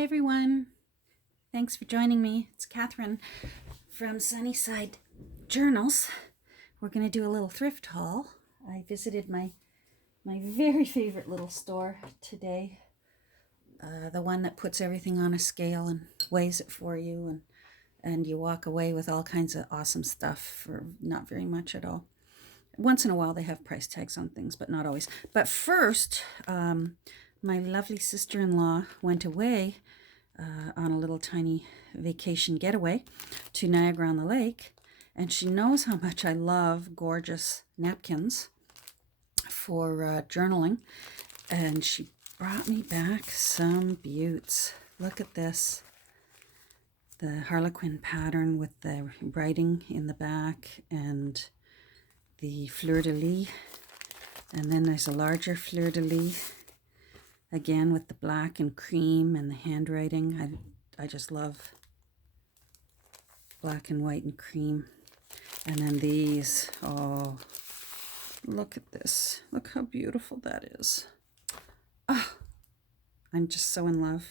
Hi everyone, thanks for joining me. It's Catherine from Sunnyside Journals. We're going to do a little thrift haul. I visited my very favorite little store today, the one that puts everything on a scale and weighs it for you, and you walk away with all kinds of awesome stuff for not very much at all. Once in a while they have price tags on things, but not always. But first, my lovely sister-in-law went away on a little tiny vacation getaway to Niagara-on-the-Lake, and she knows how much I love gorgeous napkins for journaling, and she brought me back some beauts. Look at this. The Harlequin pattern with the writing in the back and the fleur-de-lis, and then there's a larger fleur-de-lis again with the black and cream and the handwriting. I just love black and white and cream. And then these, oh, look at this. Look how beautiful that is. Oh, I'm just so in love.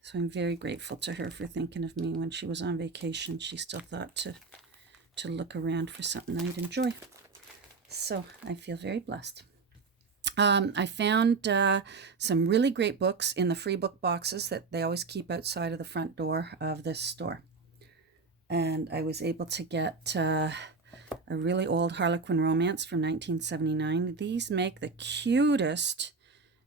So I'm very grateful to her for thinking of me when she was on vacation. She still thought to look around for something I'd enjoy. So I feel very blessed. I found some really great books in the free book boxes that they always keep outside of the front door of this store. And I was able to get a really old Harlequin romance from 1979. These make the cutest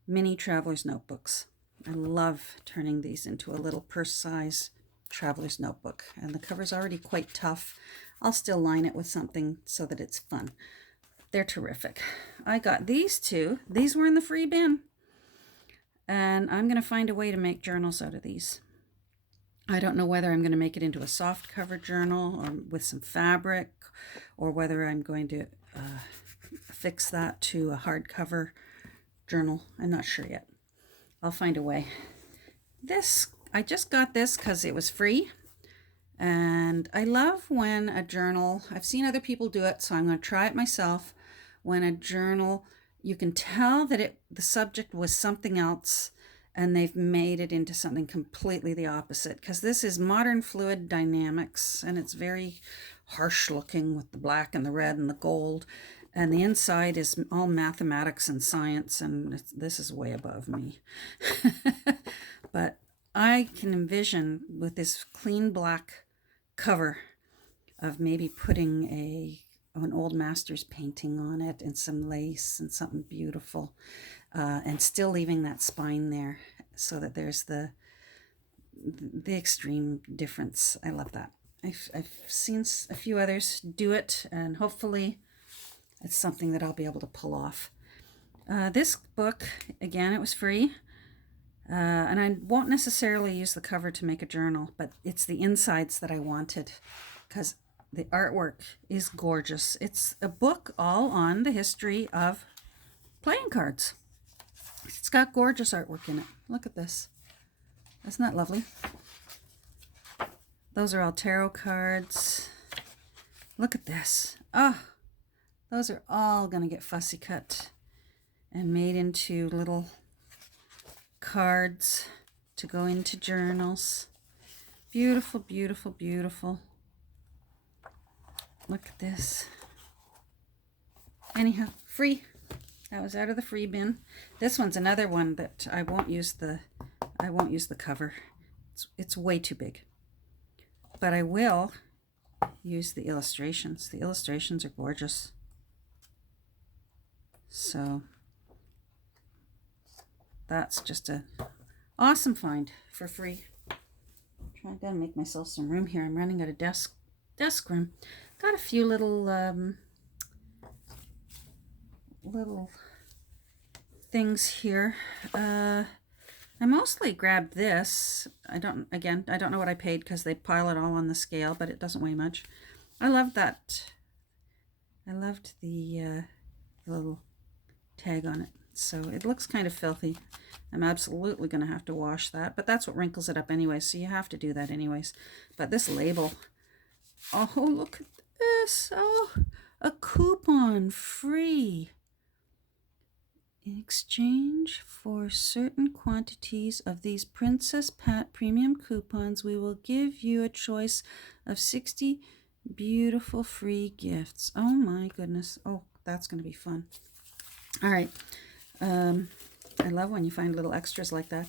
mini traveler's notebooks. I love turning these into a little purse-size traveler's notebook. And the cover's already quite tough. I'll still line it with something so that it's fun. They're terrific. I got these two. These were in the free bin. And I'm going to find a way to make journals out of these. I don't know whether I'm going to make it into a soft cover journal or with some fabric, or whether I'm going to fix that to a hardcover journal. I'm not sure yet. I'll find a way. I just got this because it was free. And I love when a journal, I've seen other people do it, so I'm going to try it myself. When a journal, you can tell that the subject was something else and they've made it into something completely the opposite. Because this is modern fluid dynamics, and it's very harsh looking with the black and the red and the gold. And the inside is all mathematics and science, and this is way above me. But I can envision with this clean black cover of maybe putting an old master's painting on it and some lace and something beautiful, and still leaving that spine there so that there's the extreme difference. I love that. I've seen a few others do it, and hopefully it's something that I'll be able to pull off. This book, again, it was free. And I won't necessarily use the cover to make a journal, but it's the insides that I wanted because the artwork is gorgeous. It's a book all on the history of playing cards. It's got gorgeous artwork in it. Look at this. Isn't that lovely? Those are all tarot cards. Look at this. Oh, those are all going to get fussy cut and made into little cards to go into journals. Beautiful, beautiful, beautiful. Look at this. Anyhow, free. That was out of the free bin. This one's another one that I won't use the cover. It's way too big. But I will use the illustrations. The illustrations are gorgeous. So that's just an awesome find for free. I gotta make myself some room here. I'm running out of desk room. Got a few little things here. I mostly grabbed this. I don't know what I paid because they pile it all on the scale, but it doesn't weigh much. I loved that. I loved the little tag on it. So it looks kind of filthy. I'm absolutely going to have to wash that, but that's what wrinkles it up anyway, so you have to do that anyways. But this label, oh, look at this. Oh, a coupon free In exchange for certain quantities of these Princess Pat premium coupons, we will give you a choice of 60 beautiful free gifts. Oh my goodness. Oh, that's going to be fun. All right. I love when you find little extras like that.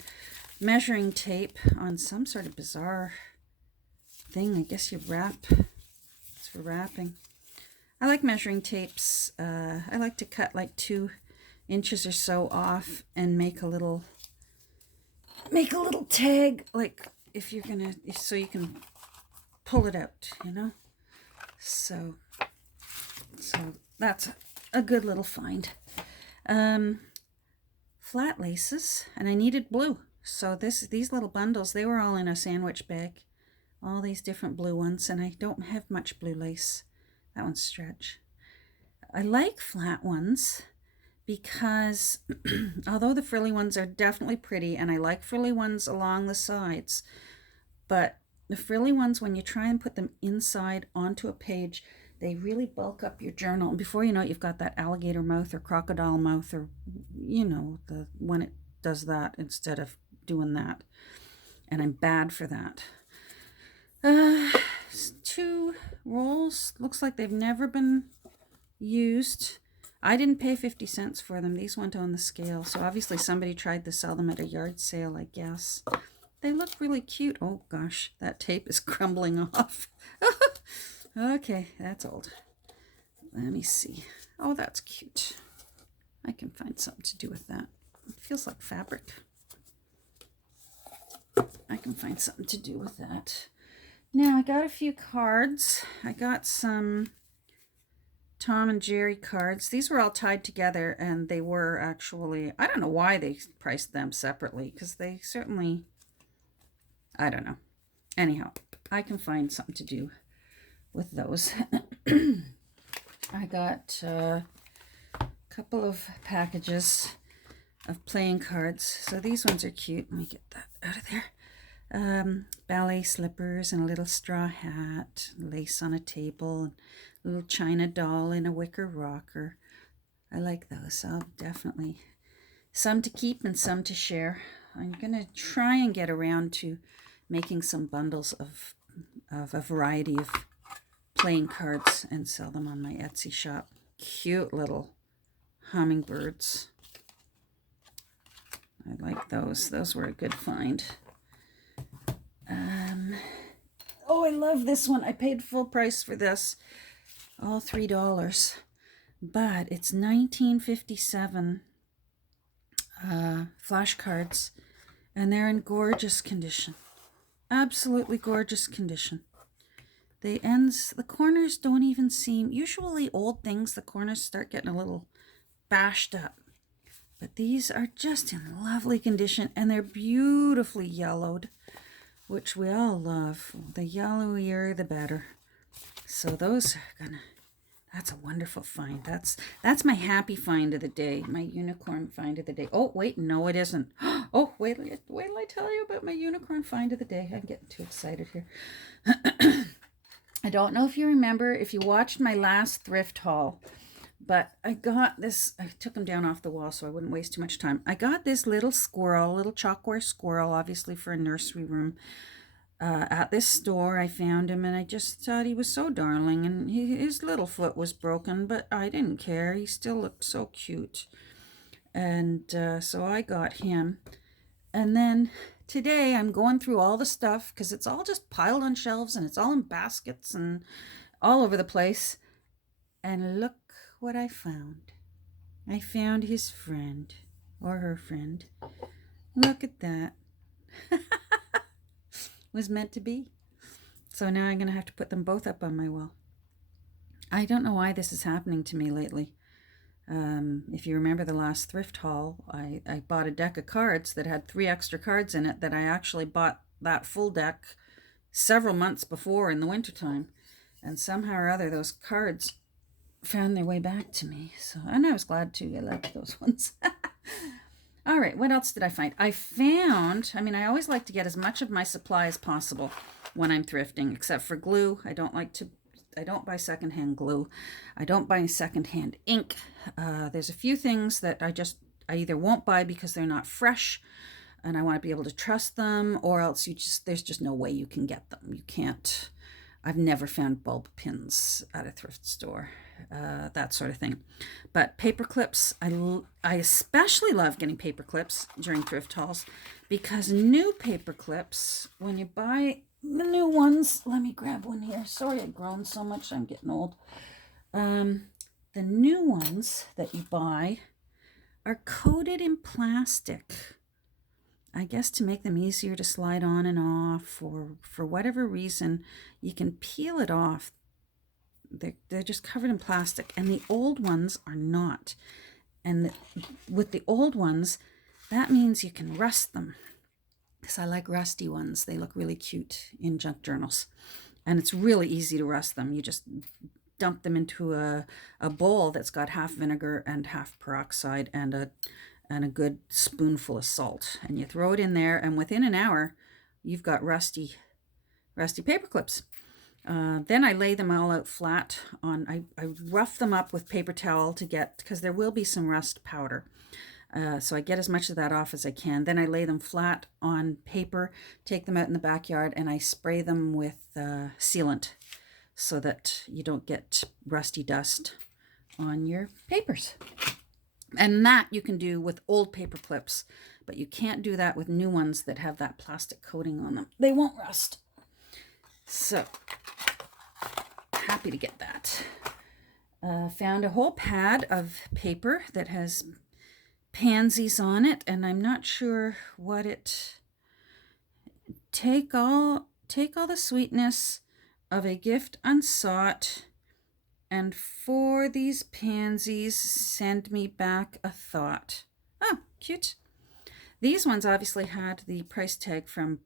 Measuring tape on some sort of bizarre thing. I guess you wrap. It's for wrapping. I like measuring tapes. I like to cut like 2 inches or so off and make a little tag, like if you're gonna, so you can pull it out, you know. So that's a good little find. Flat laces, and I needed blue, so these little bundles, they were all in a sandwich bag, all these different blue ones, and I don't have much blue lace. That one's stretch. I like flat ones because although the frilly ones are definitely pretty, and I like frilly ones along the sides, but the frilly ones, when you try and put them inside onto a page, they really bulk up your journal. And before you know it, you've got that alligator mouth or crocodile mouth, or, you know, when it does that instead of doing that. And I'm bad for that. 2 rolls. Looks like they've never been used. I didn't pay 50 cents for them. These went on the scale. So obviously somebody tried to sell them at a yard sale, I guess. They look really cute. Oh gosh, that tape is crumbling off. Okay, that's old. Let me see. Oh, that's cute. I can find something to do with that. It feels like fabric. I can find something to do with that. Now, I got a few cards. I got some Tom and Jerry cards. These were all tied together, and they were actually, I don't know why they priced them separately, because they certainly, I don't know. Anyhow, I can find something to do with those. I got a couple of packages of playing cards. So these ones are cute. Let me get that out of there. Ballet slippers and a little straw hat, lace on a table, a little china doll in a wicker rocker. I like those. I'll definitely, some to keep and some to share. I'm going to try and get around to making some bundles of a variety of playing cards and sell them on my Etsy shop. Cute little hummingbirds. I like those. Those were a good find. Oh, I love this one. I paid full price for this. All $3. But it's 1957 flashcards. And they're in gorgeous condition. Absolutely gorgeous condition. The ends, the corners don't even seem, usually old things, the corners start getting a little bashed up. But these are just in lovely condition, and they're beautifully yellowed, which we all love. The yellowier, the better. So those are gonna, that's a wonderful find. That's my happy find of the day, my unicorn find of the day. Oh, wait, no, it isn't. Oh, wait till I tell you about my unicorn find of the day. I'm getting too excited here. I don't know if you remember, if you watched my last thrift haul, but I got this, I took them down off the wall so I wouldn't waste too much time. I got this little squirrel, little chalkware squirrel, obviously for a nursery room, at this store. I found him, and I just thought he was so darling, and his little foot was broken, but I didn't care. He still looked so cute. And so I got him. And then today I'm going through all the stuff because it's all just piled on shelves and it's all in baskets and all over the place. And look what I found. I found his friend, or her friend. Look at that. Was meant to be. So now I'm going to have to put them both up on my wall. I don't know why this is happening to me lately. If you remember the last thrift haul, I bought a deck of cards that had 3 extra cards in it that I actually bought that full deck several months before in the wintertime. And somehow or other, those cards found their way back to me. So, and I was glad too. I liked those ones. All right, what else did I find? I always like to get as much of my supply as possible when I'm thrifting, except for glue. I don't buy secondhand glue. I don't buy secondhand ink. There's a few things that I either won't buy because they're not fresh and I want to be able to trust them, or else there's just no way you can get them. You can't. I've never found bulb pins at a thrift store, that sort of thing. But paper clips, I especially love getting paper clips during thrift hauls, because new paper clips, when you buy the new ones, let me grab one here. Sorry, I've grown so much, I'm getting old. The new ones that you buy are coated in plastic, I guess to make them easier to slide on and off, or for whatever reason, you can peel it off. They're just covered in plastic, and the old ones are not. And with the old ones, that means you can rust them, because I like rusty ones. They look really cute in junk journals, and it's really easy to rust them. You just dump them into a bowl that's got half vinegar and half peroxide and a good spoonful of salt, and you throw it in there, and within an hour you've got rusty paper clips. Then I lay them all out flat on, I rough them up with paper towel to get, because there will be some rust powder. So I get as much of that off as I can. Then I lay them flat on paper, take them out in the backyard, and I spray them with sealant so that you don't get rusty dust on your papers. And that you can do with old paper clips, but you can't do that with new ones that have that plastic coating on them. They won't rust. So, happy to get that. Found a whole pad of paper that has pansies on it, and I'm not sure what it... Take all the sweetness of a gift unsought, and for these pansies, send me back a thought. Oh, cute. These ones obviously had the price tag from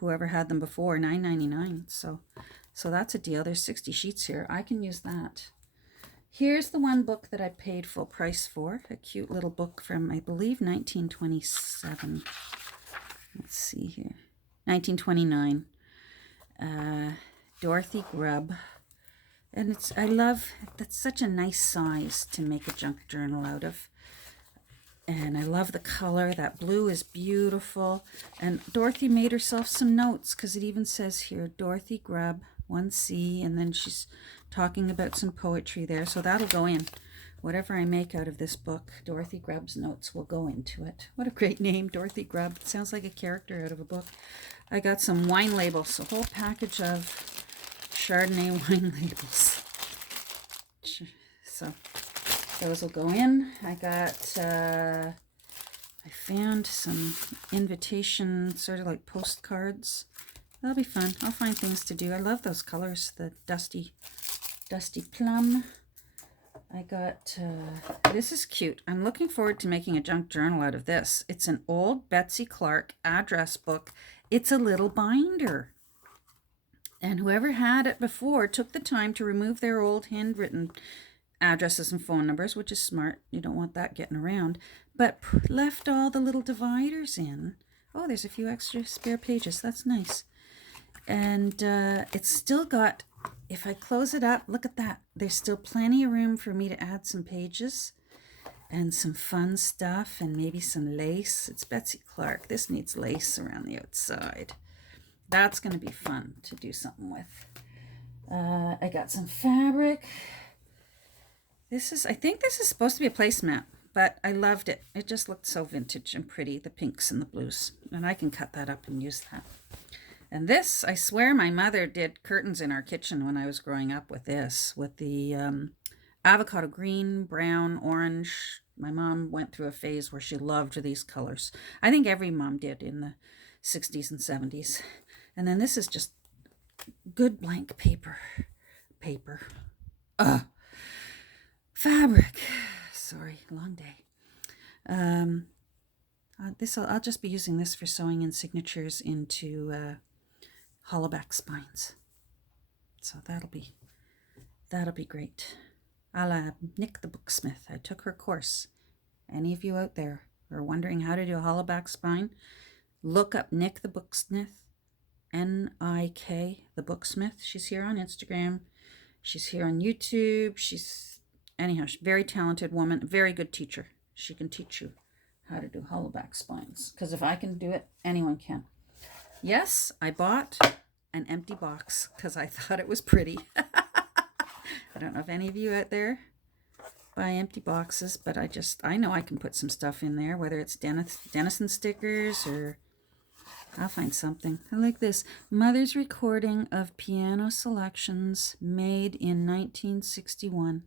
whoever had them before, $9.99. So that's a deal. There's 60 sheets here. I can use that. Here's the one book that I paid full price for. A cute little book from, I believe, 1927. Let's see here. 1929. Dorothy Grubb. And that's such a nice size to make a junk journal out of. And I love the color. That blue is beautiful. And Dorothy made herself some notes, because it even says here, Dorothy Grubb, 1C, and then she's talking about some poetry there. So that'll go in. Whatever I make out of this book, Dorothy Grubb's notes will go into it. What a great name, Dorothy Grubb. It sounds like a character out of a book. I got some wine labels, a whole package of Chardonnay wine labels. So those will go in. I found some invitation, sort of like postcards. That'll be fun. I'll find things to do. I love those colors, the dusty plum. I got, this is cute. I'm looking forward to making a junk journal out of this. It's an old Betsy Clark address book. It's a little binder. And whoever had it before took the time to remove their old handwritten addresses and phone numbers, which is smart. You don't want that getting around. But left all the little dividers in. Oh, there's a few extra spare pages. That's nice. And it's still got, if I close it up, look at that. There's still plenty of room for me to add some pages and some fun stuff and maybe some lace. It's Betsy Clark. This needs lace around the outside. That's going to be fun to do something with. I got some fabric. I think this is supposed to be a placemat, but I loved it. It just looked so vintage and pretty, the pinks and the blues. And I can cut that up and use that. And this, I swear my mother did curtains in our kitchen when I was growing up with this, with the avocado green, brown, orange. My mom went through a phase where she loved these colors. I think every mom did in the 60s and 70s. And then this is just good blank paper. Fabric. Sorry, long day. I'll just be using this for sewing in signatures into hollowback spines. So that'll be great. A la Nick the Booksmith. I took her course. Any of you out there who are wondering how to do a hollowback spine, look up Nick the Booksmith. N-I-K the Booksmith. She's here on Instagram. She's here on YouTube. She's a very talented woman, very good teacher. She can teach you how to do hollow back spines, because if I can do it, anyone can. Yes, I bought an empty box because I thought it was pretty. I don't know if any of you out there buy empty boxes, but I know I can put some stuff in there, whether it's Denison stickers or I'll find something. I like this. Mother's recording of piano selections made in 1961.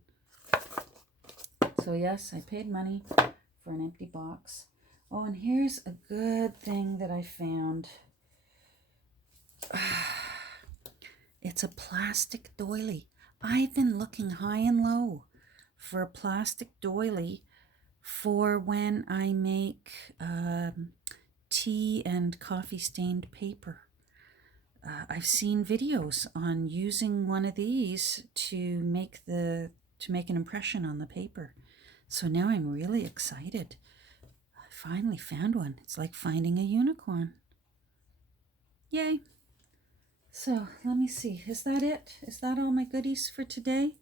So yes, I paid money for an empty box. Oh, and here's a good thing that I found. It's a plastic doily. I've been looking high and low for a plastic doily for when I make tea and coffee stained paper. I've seen videos on using one of these to make an impression on the paper. So now I'm really excited. I finally found one. It's like finding a unicorn. Yay. So let me see. Is that it? Is that all my goodies for today?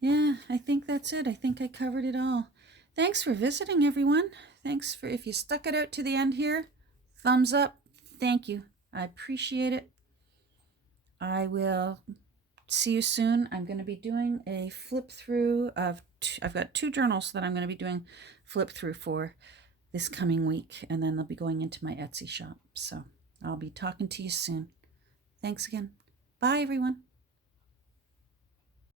Yeah, I think that's it. I think I covered it all. Thanks for visiting, everyone. Thanks for, if you stuck it out to the end here, thumbs up. Thank you. I appreciate it. I will see you soon. I'm going to be doing a flip through of, I've got 2 journals that I'm going to be doing flip through for this coming week, and then they'll be going into my Etsy shop. So I'll be talking to you soon. Thanks again. Bye, everyone.